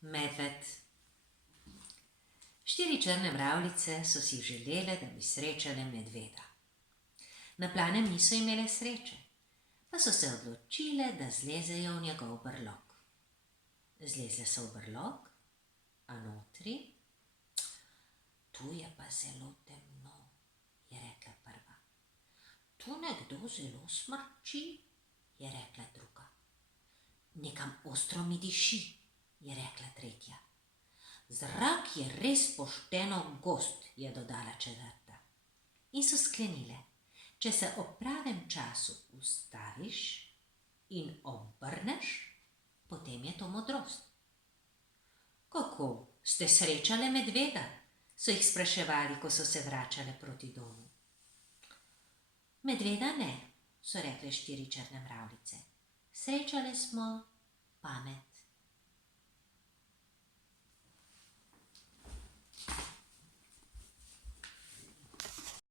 Medved. 4 črne mravljice so si želele, da bi srečale medveda. Na planem niso imele sreče, pa so se odločile, da zlezejo v njegov brlog. Zlezle so v brlog, a notri, tu je pa zelo temno, je rekla prva. Tu nekdo zelo smrči, je rekla druga. Nekam ostro mi diši, je rekla tretja. Zrak je res pošteno gost, je dodala četrta. In so sklenile, če se ob pravem času ustaviš in obrneš, potem je to modrost. Kako, ste srečale medveda? So jih spraševali, ko so se vračale proti domu. Medveda ne, so rekle 4 črne mravljice. Srečale smo